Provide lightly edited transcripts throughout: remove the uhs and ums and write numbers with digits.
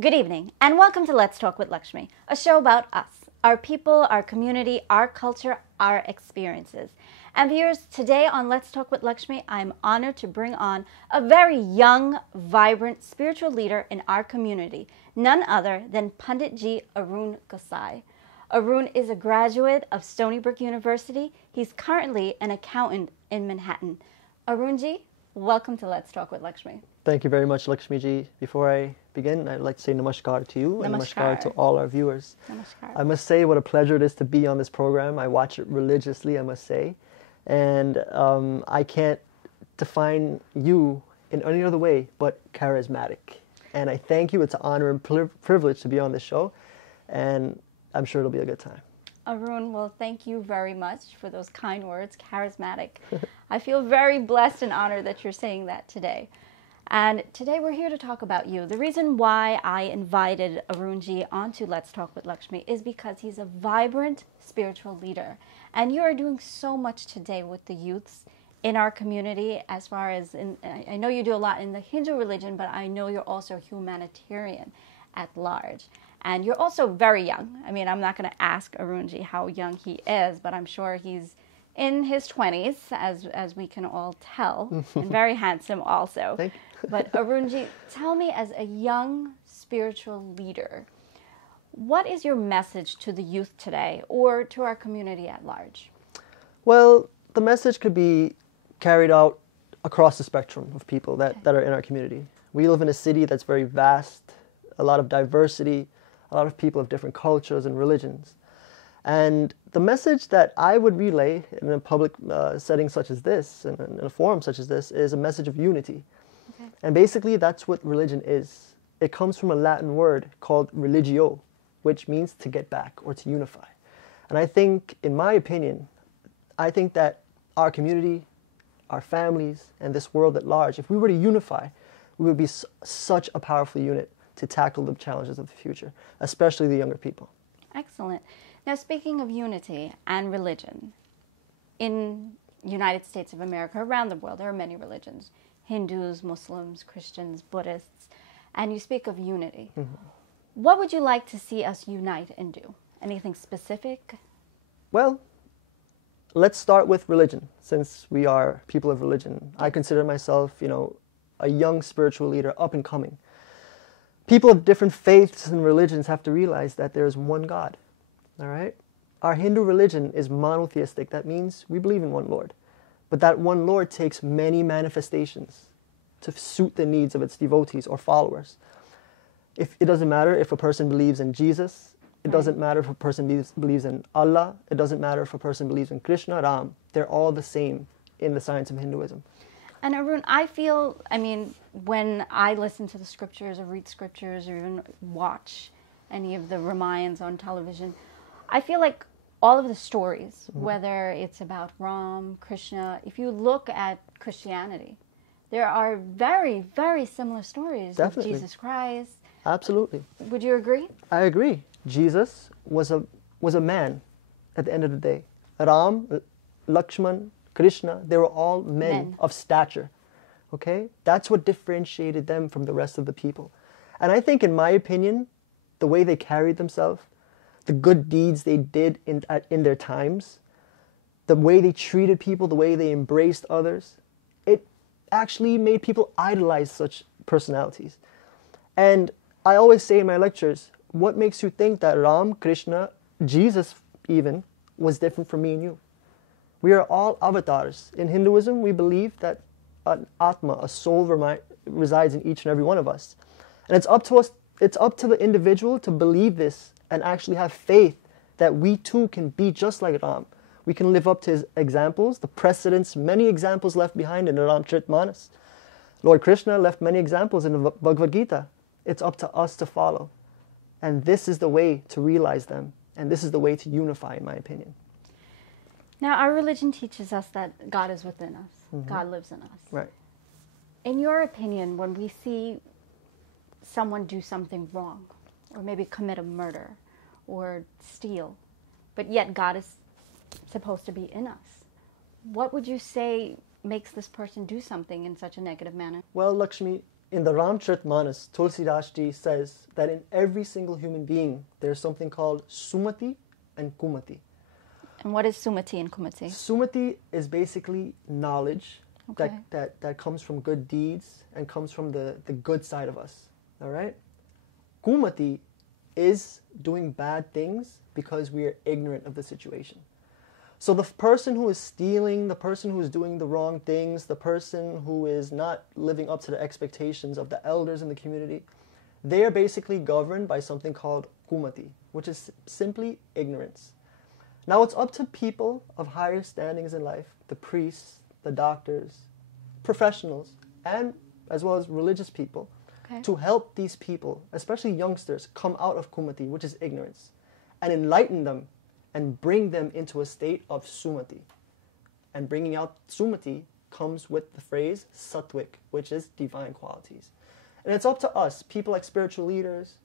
Good evening, and welcome to Let's Talk with Lakshmee, a show about us, our people, our community, our culture, our experiences. And viewers, today on Let's Talk with Lakshmee, I'm honored to bring on a very young, vibrant spiritual leader in our community, none other than Pandit Ji Arun Gossai. Arun is a graduate of Stony Brook University. He's currently an accountant in Manhattan. Arun Ji, welcome to Let's Talk with Lakshmee. Thank you very much, Lakshmi ji. Before I begin, I'd like to say namaskar to you and namaskar to all our viewers. Namaskar. I must say what a pleasure it is to be on this program. I watch it religiously, I must say. And I can't define you in any other way but charismatic. And I thank you. It's an honor and privilege to be on this show. And I'm sure it'll be a good time. Arun, well, thank you very much for those kind words, charismatic. I feel very blessed and honored that you're saying that today. And today we're here to talk about you. The reason why I invited Arun Ji onto Let's Talk with Lakshmee is because he's a vibrant spiritual leader. And you are doing so much today with the youths in our community as far as, I know you do a lot in the Hindu religion, but I know you're also a humanitarian at large. And you're also very young. I mean, I'm not going to ask Arun Ji how young he is, but I'm sure he's in his 20s, as we can all tell, and very handsome also. Thank you. But Arun Ji, tell me, as a young spiritual leader, what is your message to the youth today or to our community at large? Well, the message could be carried out across the spectrum of people that are in our community. We live in a city that's very vast, a lot of diversity, a lot of people of different cultures and religions. And the message that I would relay in a public setting such as this, in a forum such as this, is a message of unity. Okay. And basically that's what religion is. It comes from a Latin word called religio, which means to get back or to unify. And I think, in my opinion, I think that our community, our families, and this world at large, if we were to unify, we would be such a powerful unit to tackle the challenges of the future, especially the younger people. Excellent. Now, speaking of unity and religion, in United States of America, around the world, there are many religions: Hindus, Muslims, Christians, Buddhists, and you speak of unity. Mm-hmm. What would you like to see us unite and do? Anything specific? Well, let's start with religion, since we are people of religion. I consider myself, a young spiritual leader, up and coming. People of different faiths and religions have to realize that there is one God. All right? Our Hindu religion is monotheistic. That means we believe in one Lord. But that one Lord takes many manifestations to suit the needs of its devotees or followers. It doesn't matter if a person believes in Jesus. It doesn't matter if a person believes in Allah. It doesn't matter if a person believes in Krishna, Ram. They're all the same in the science of Hinduism. And Arun, when I listen to the scriptures or read scriptures or even watch any of the Ramayans on television, I feel like all of the stories, whether it's about Ram, Krishna, if you look at Christianity, there are very, very similar stories. Definitely. Of Jesus Christ. Absolutely. Would you agree? I agree. Jesus was a man at the end of the day. Ram, Lakshman, Krishna, they were all men of stature. Okay? That's what differentiated them from the rest of the people. And I think, in my opinion, the way they carried themselves, the good deeds they did in their times, the way they treated people, the way they embraced others, it actually made people idolize such personalities. And I always say in my lectures, what makes you think that Ram, Krishna, Jesus even, was different from me and you? We are all avatars. In Hinduism, we believe that an Atma, a soul, resides in each and every one of us. And it's up to us, it's up to the individual to believe this and actually have faith that we too can be just like Ram. We can live up to his examples, the precedents, many examples left behind in the Ramcharitmanas. Lord Krishna left many examples in the Bhagavad Gita. It's up to us to follow. And this is the way to realize them. And this is the way to unify, in my opinion. Now, our religion teaches us that God is within us. Mm-hmm. God lives in us. Right. In your opinion, when we see someone do something wrong, or maybe commit a murder, or steal, but yet God is supposed to be in us, what would you say makes this person do something in such a negative manner? Well, Lakshmi, in the Ramcharitmanas, Tulsidas Ji says that in every single human being, there's something called Sumati and Kumati. And what is Sumati and Kumati? Sumati is basically knowledge Okay. that comes from good deeds and comes from the good side of us. All right? Kumati is doing bad things because we are ignorant of the situation. So the person who is stealing, the person who is doing the wrong things, the person who is not living up to the expectations of the elders in the community, they are basically governed by something called kumati, which is simply ignorance. Now it's up to people of higher standings in life, the priests, the doctors, professionals, and as well as religious people, Okay. to help these people, especially youngsters, come out of kumati, which is ignorance, and enlighten them and bring them into a state of sumati. And bringing out sumati comes with the phrase sattvic, which is divine qualities. And it's up to us, people like spiritual leaders,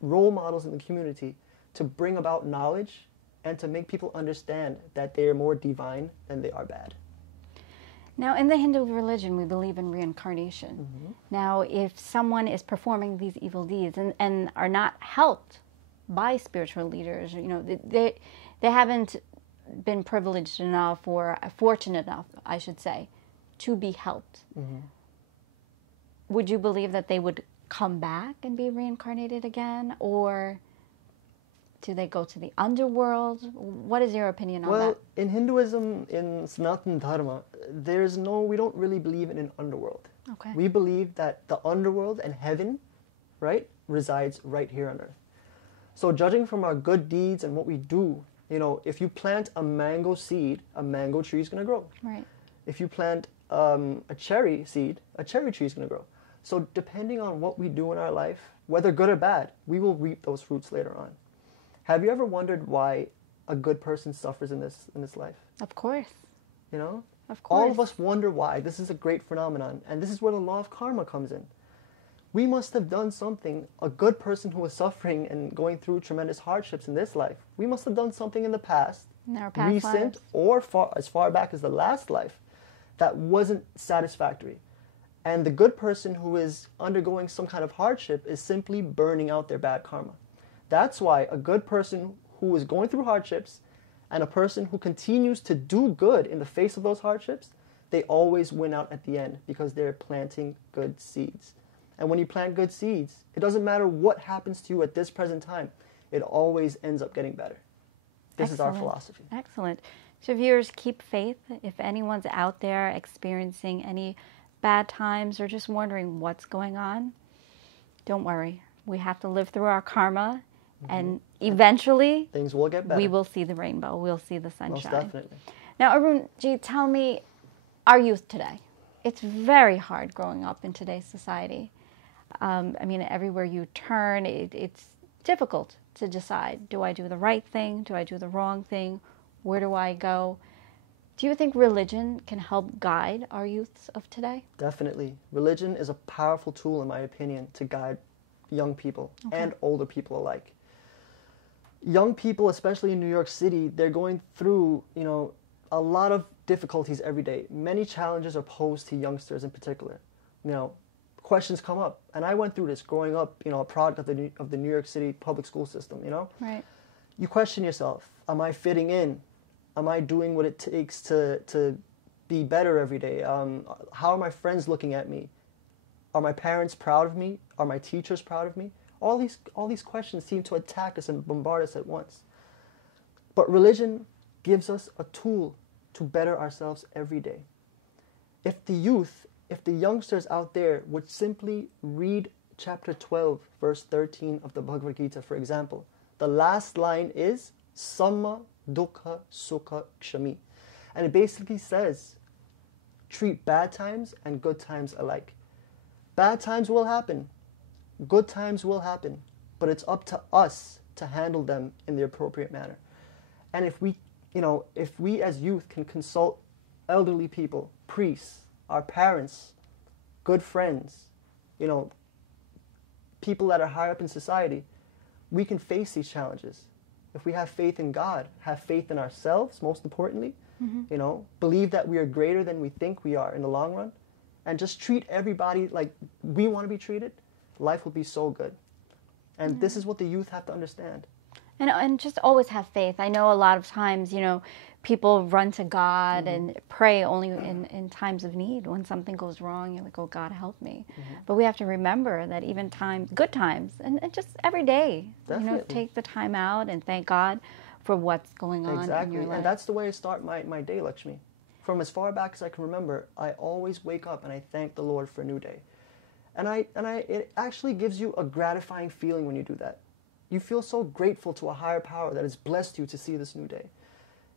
role models in the community, to bring about knowledge and to make people understand that they are more divine than they are bad. Now, in the Hindu religion, we believe in reincarnation. Mm-hmm. Now, if someone is performing these evil deeds and are not helped by spiritual leaders, they haven't been privileged enough or fortunate enough, I should say, to be helped. Mm-hmm. Would you believe that they would come back and be reincarnated again, or do they go to the underworld? What is your opinion on that? Well, in Hinduism, in Sanatana Dharma, we don't really believe in an underworld. Okay. We believe that the underworld and heaven, right, resides right here on earth. So judging from our good deeds and what we do, if you plant a mango seed, a mango tree is going to grow. Right. If you plant a cherry seed, a cherry tree is going to grow. So depending on what we do in our life, whether good or bad, we will reap those fruits later on. Have you ever wondered why a good person suffers in this life? Of course. All Of course. of us wonder why. This is a great phenomenon. And this is where the law of karma comes in. We must have done something, a good person who was suffering and going through tremendous hardships in this life, we must have done something in the past, In our past recent lives. or as far back as the last life, that wasn't satisfactory. And the good person who is undergoing some kind of hardship is simply burning out their bad karma. That's why a good person who is going through hardships and a person who continues to do good in the face of those hardships, they always win out at the end because they're planting good seeds. And when you plant good seeds, it doesn't matter what happens to you at this present time, it always ends up getting better. This is our philosophy. Excellent. So viewers, keep faith. If anyone's out there experiencing any bad times or just wondering what's going on, don't worry. We have to live through our karma, and eventually Things will get better. we will see the rainbow. We'll see the sunshine. Most definitely. Now, Arun Ji, tell me, our youth today. It's very hard growing up in today's society. Everywhere you turn, it's difficult to decide. Do I do the right thing? Do I do the wrong thing? Where do I go? Do you think religion can help guide our youths of today? Definitely. Religion is a powerful tool, in my opinion, to guide young people and older people alike. Young people, especially in New York City, they're going through, a lot of difficulties every day. Many challenges are posed to youngsters in particular. Questions come up, and I went through this growing up, a product of the New York City public school system, Right. You question yourself, am I fitting in? Am I doing what it takes to be better every day? How are my friends looking at me? Are my parents proud of me? Are my teachers proud of me? All these questions seem to attack us and bombard us at once. But religion gives us a tool to better ourselves every day. If the youngsters out there would simply read chapter 12, verse 13 of the Bhagavad Gita, for example, the last line is Samma Dukkha Sukha Kshami. And it basically says, treat bad times and good times alike. Bad times will happen. Good times will happen. But it's up to us to handle them in the appropriate manner. And if we as youth can consult elderly people, priests, our parents, good friends, people that are higher up in society, we can face these challenges. If we have faith in God, have faith in ourselves, most importantly, believe that we are greater than we think we are in the long run, and just treat everybody like we want to be treated, life will be so good. And this is what the youth have to understand. And just always have faith. I know a lot of times, you know, people run to God and pray only in times of need. When something goes wrong, you're like, oh, God, help me. But we have to remember that even good times, and just every day, Definitely. you know, take the time out and thank God for what's going on in your life. And that's the way I start my day, Lakshmi. From as far back as I can remember, I always wake up and I thank the Lord for a new day. And it actually gives you a gratifying feeling when you do that. You feel so grateful to a higher power that has blessed you to see this new day.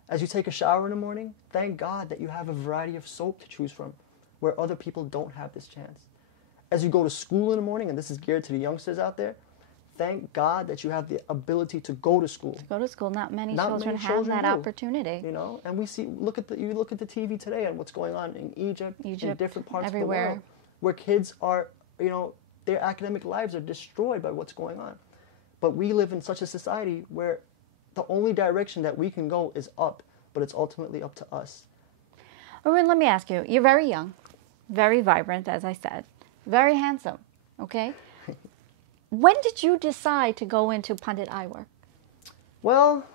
As you take a shower in the morning, thank God that you have a variety of soap to choose from where other people don't have this chance. As you go to school in the morning, and this is geared to the youngsters out there, thank God that you have the ability to go to school. To go to school, not many children have that opportunity. You know, and we see, look at the TV today and what's going on in Egypt in different parts everywhere. of the world, where kids are, you know, their academic lives are destroyed by what's going on. But we live in such a society where the only direction that we can go is up, but it's ultimately up to us. Arun, let me ask you, you're very young, very vibrant, as I said, very handsome, okay? When did you decide to go into Pandit eye work? Well,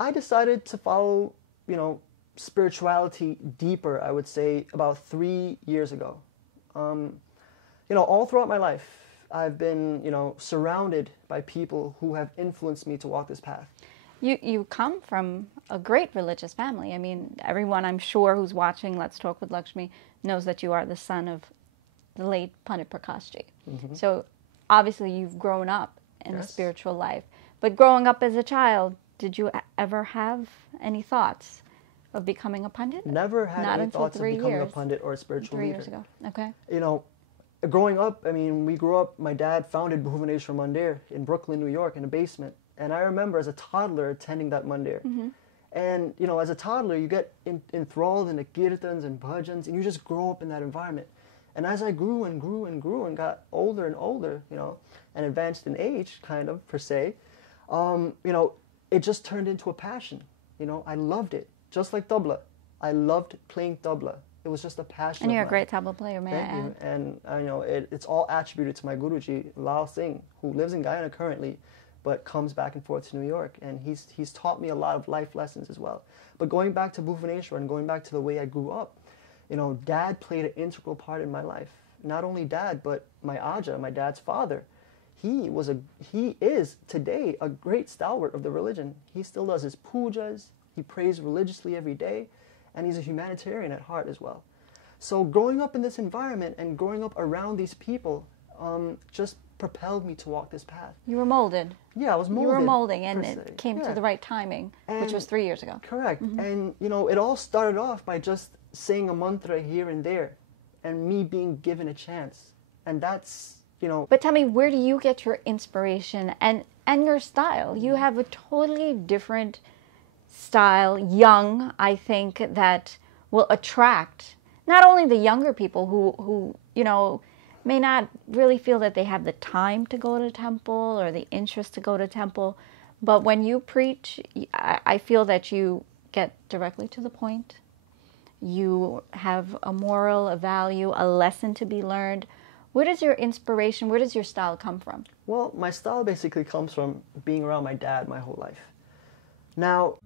I decided to follow, you know, spirituality deeper, I would say, about 3 years ago. You know, all throughout my life, I've been, you know, surrounded by people who have influenced me to walk this path. You come from a great religious family. I mean, everyone I'm sure who's watching Let's Talk with Lakshmi knows that you are the son of the late Pandit Prakashji. So obviously you've grown up in a spiritual life. But growing up as a child, did you ever have any thoughts of becoming a Pandit? Never had Not any until thoughts of 3 becoming years. a Pandit or a spiritual 3 leader. years ago, okay. You know, growing up, I mean, we grew up, my dad founded Bhuvaneshwar Mandir in Brooklyn, New York, in a basement. And I remember as a toddler attending that mandir. And, you know, as a toddler, you get enthralled in the kirtans and bhajans, and you just grow up in that environment. And as I grew and grew and grew and got older and older, you know, and advanced in age, kind of, per se, you know, it just turned into a passion. You know, I loved it. Just like tabla. I loved playing tabla. It was just a passion. And you're of a mine. great tabla player, may I add. Thank you. And, you know, it's all attributed to my Guruji, Lal Singh, who lives in Guyana currently, but comes back and forth to New York. And he's taught me a lot of life lessons as well. But going back to Bhuvaneshwar and going back to the way I grew up, you know, Dad played an integral part in my life. Not only Dad, but my Aja, my dad's father. He is today a great stalwart of the religion. He still does his pujas. He prays religiously every day. And he's a humanitarian at heart as well. So growing up in this environment and growing up around these people just propelled me to walk this path. You were molded. Yeah, I was molded. You were molding, and it came to the right timing, which was 3 years ago. Correct. And, you know, it all started off by just saying a mantra here and there and me being given a chance. And that's, you know... But tell me, where do you get your inspiration and your style? You have a totally different style, young, I think, that will attract not only the younger people who you know, may not really feel that they have the time to go to temple or the interest to go to temple, but when you preach, I feel that you get directly to the point. You have a moral, a value, a lesson to be learned. Where does your inspiration, where does your style come from? Well, my style basically comes from being around my dad my whole life. Now,